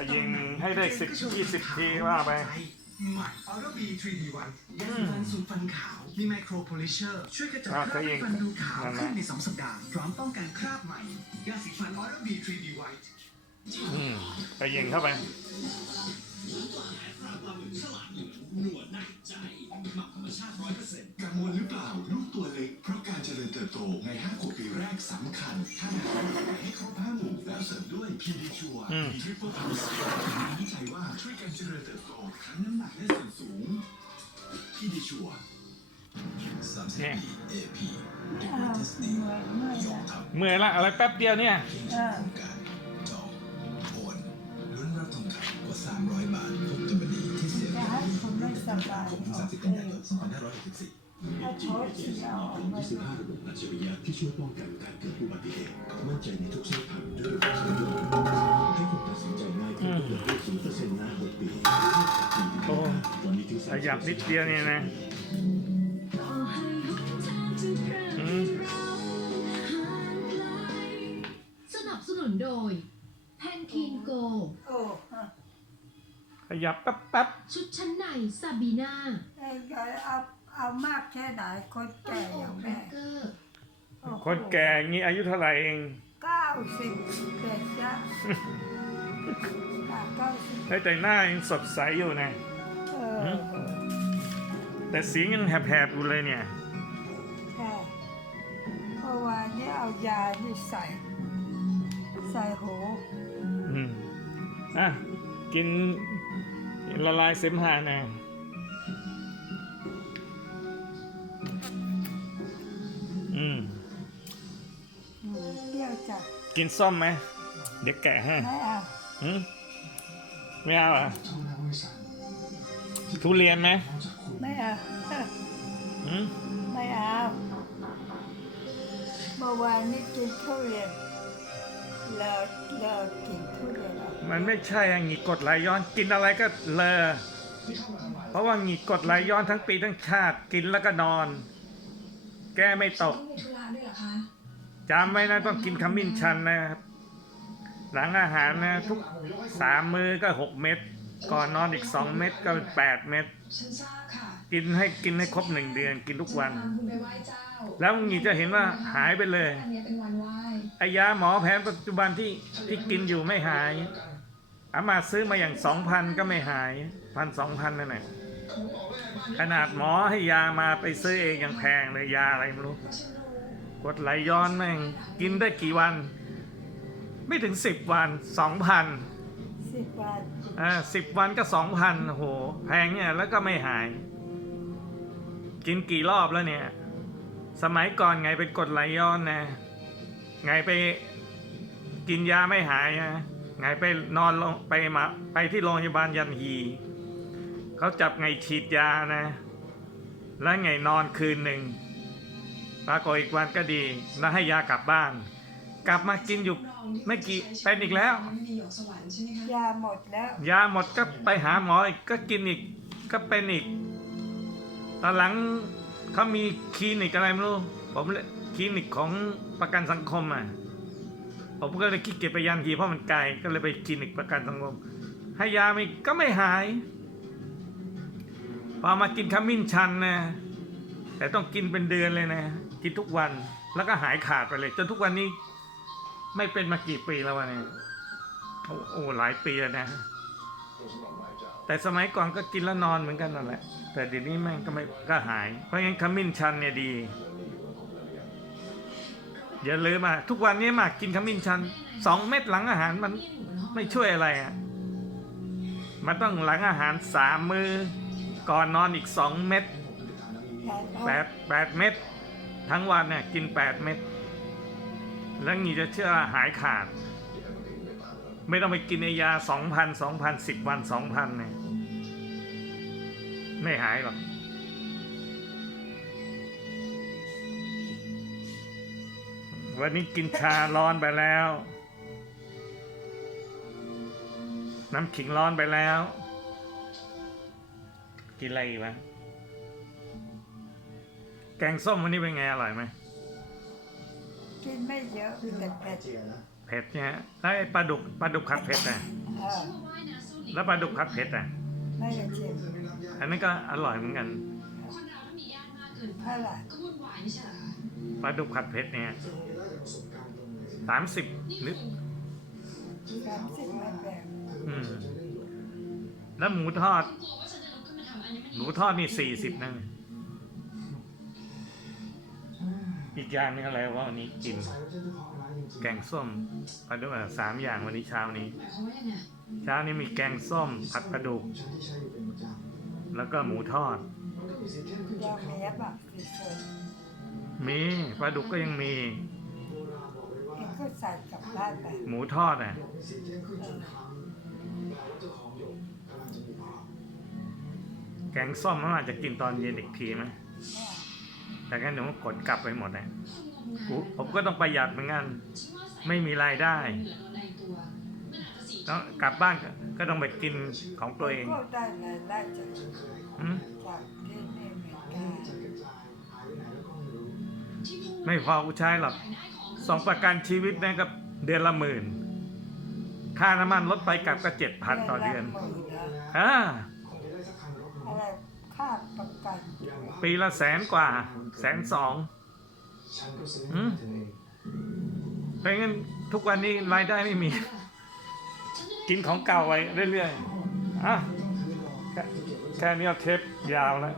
จะยิงให้ได้สิบยี่สิบทีว่าไปใหม่ออร์บี 3D 1ยาสีฟันสูตรฟันขาว มีไมโครโพลิเชอร์ ช่วยกระจัดอะคราบก็ยิงฟันดูขาวนั่นแหละขึ้นใน2สัปดาห์ พร้อมป้องกันคราบใหม่ยาสีฟันออร์บี 3D White อืมไปยิงเข้าไปกังวลหรือเปล่า ลูกตัวเล็ก เพราะการเจริญเติบโตใน5ขวบปีแรกสำคัญถ้าหากเราให้ครบ5หมู่แล้ว เสริมด้วยพีดีชัวอืมทริปเปิลพัลส์มีวิจัยว่าช่วยการเจริญเติบโตทั้งน้ำหนักและส่วนสูงพีดีชัวเนี่ย AP อ้าวเมื่อยเมื่อยละเมื่อยละอะไรแป๊บเดียวเนี่ยเออการจองโอนลุ้นรับทองคำกว่า 300 บาทพบกันวันนี้ที่เสียจะให้คนไม่สบายผมออก30เอกันยายงน2564 ถ้าโชว์เสียออกมา 25ระบบอัจฉริยะที่ช่วยป้องกันการเกิดอุบัติเหตุ มั่นใจในทุกเส้นทางด้วยระบบใช้ยนต์ให้คุณตัดสินใจง่ายขึ้นด้วยศูนย์เปอร์เซ็นต์นานหกปีโอ้ตอนนี้ถึงขยับนิดเดียวเนี่ยนะอืมสนับสนุนโดยแพนทีนโกโอ้ฮะขยับแป๊บแป๊บชุดชั้นในซาบีนาเอ้ย เอาเอามากแค่ไหนคนแก่อย่างแบแม่เกอร์โอ้โหคนแก่อย่างนี้อายุเท่าไหร่เองเก้าสิบเด็กละเก้าสิบเฮ้ยแต่หน้ายังสดใสอยู่นะเอหือมแต่เสียงยังแหบๆอยู่เลยเนี่ยใช่เพราะว่านี่เอายานี่ใส่ ใส่หูอืมอะกินละลายเสมหะนะ อืมอืมเปรี้ยวจัดกินส้มไหมเดี๋ยวแกะให้ไม่เอาหืมไม่เอาเหรอะทุเรียนไหมไม่เอาหืมไม่เอาเมื่อวานนี้กินทุเรียนเลิกเลิกกินทุเรียนแล้วมันไม่ใช่อะหงิดกดไหลย้อนกินอะไรก็เลอเพราะว่าหงิดกดไหลย้อนทั้งปีทั้งชาติกินแล้วก็นอนแก้ไม่ตกมีธุระด้วยเหรอคะจำไว้นะต้องกินขมิ้นชันนะครับ หลังอาหารนะทุกสามมื้อก็หกเม็ดก่อนนอนอีกสองเม็ดก็แปดเม็ดฉันทราบค่ะกินให้กินให้ครบหนึ่งเดือนกินทุกวันฉันพาคุณไปไหว้เจ้าแล้วหงีจะเห็นว่าหายไปเลยอันนี้เป็นวันไหว้ไอยาหมอแผนปัจจุบันที่ที่กินอยู่ไม่หายอามาซื้อมาอย่างสองพันก็ไม่หายพันสองพันนั่นแหละ ขนาดหมอให้ยามาไปซื้อเองยังแพงเลยยาอะไรไม่รู้ฉันรู้กดไหลย้อนแม่งกินได้กี่วัน ไม่ถึงสิบวันสองพันสิบบาทอ่าสิบวันก็สองพันโหแพงเนี่ยแล้วก็ไม่หาย กินกี่รอบแล้วเนี่ย สมัยก่อนไงเป็นกรดไหลย้อนนะ ไงไปกินยาไม่หายนะไงไปนอนลงไปมาไปที่โรงพยาบาลยันฮี เขาจับไงฉีดยานะ แล้วไงนอนคืนหนึ่งปรากฏอีกวันก็ดี แล้วให้ยากลับบ้าน กลับมากินอยู่ไม่กี่เป็นอีกแล้วไม่มีหยกสวรรค์ใช่ไหมคะยาหมดแล้ว ยาหมดก็ไปหาหมออีกก็กินอีกก็เป็นอีก ตอนหลังเขามีคลินิกอะไรไม่รู้ผมเลยคลินิกของประกันสังคมอะผมก็เลยขี้เกียจไปยันทีเพราะมันไกลก็เลยไปคลินิกประกันสังคมให้ยาไม่ก็ไม่หาย พอมากินขมิ้นชันนะแต่ต้องกินเป็นเดือนเลยนะ กินทุกวันแล้วก็หายขาดไปเลย จนทุกวันนี้ ไม่เป็นมากี่ปีแล้ววะเนี่ยโอ้โอ้หลายปีแล้วนะ แต่สมัยก่อนก็กินแล้วนอนเหมือนกันนั่นแหละ แต่เดี๋ยวนี้แม่งก็ไม่ก็หาย เพราะงั้นขมิ้นชันเนี่ยดีอย่าลืมอะทุกวันนี้มากินขมิ้นชันสองเม็ดหลังอาหารมันไม่ช่วยอะไรอะมันต้องหลังอาหารสามมือ ก่อนนอนอีกสองเม็ดแปดแปดเม็ดทั้งวันเนี่ยกินแปดเม็ดแล้วงี้จะเชื่อว่าหายขาด ไม่ต้องไปกินไอ้ยาสองพันสองพันสิบวันสองพันเนี่ยไม่หายหรอกวันนี้กินชาร้อนไปแล้ว น้ำขิงร้อนไปแล้ว กินอะไรอีกวะแกงส้มวันนี้เป็นไงอร่อยไหมกินไม่เยอะแต่เผ็ดเผ็ดเนี่ยแล้วไอ้ปลาดุกปลาดุกผัดเผ็ดอะเอเออแล้วปลาดุกผัดเผ็ดอะ ไม่ได้ชิมอันนั้นก็อร่อยเหมือนกันคนเราถ้ามีญาติมากเกินไปเท่าไหร่ก็วุ่นวายไม่ใช่เหรอคะปลาดุกผัดเผ็ดเนี่ยสามสิบนี่หรือคุณสามสิบไม่แพงอืมแล้วหมูทอด กลัวว่าฉันจะลุกขึ้นมาทำอันนี้ไม่หมูทอดนี่สี่สิบนะอีกอย่างหนึงอะไรว่าวันนี้กิน แกงส้มปลาดุกอะสามอย่างวันนี้เช้านี้หมายความว่ายังไงเช้านี้มีแกงส้มผัดปลาดุกแล้วก็หมูทอดยาเมียบอะสีสดมีปลาดุกก็ยังมีเองก็ใส่กลับบ้านไปหมูทอดอะ แกงส้มมันอาจจะกินตอนเย็นอีกทีไหมเนี่ยแต่งั้นเดี๋ยวมันกดกลับไปหมดนะคนงมงายกูผมก็ต้องประหยัดเหมือนกันฉันว่าใส่ไม่มีรายได้เหลือในตัวมันอาจจะสีต้องกลับบ้านก็ก็ต้องไปกินของตัวเองก็ได้รายได้จากอืมจากที่นี่เหมือนกันที่พูดไม่พอกูใช้หรอกอยากได้ของสองประกันชีวิตนั่นก็เดือนละหมื่น ค่าน้ำมันรถไปกลับก็เจ็ดพันต่อเดือนละหมื่นนะอ่า อะไรค่าประกัน ปีละแสนกว่า แสนสองอืมเพราะงั้นทุกวันนี้รายได้ไม่มี กินของเก่าไว้เรื่อยๆอะแค่แค่นี้เอาเทปยาวแล้ว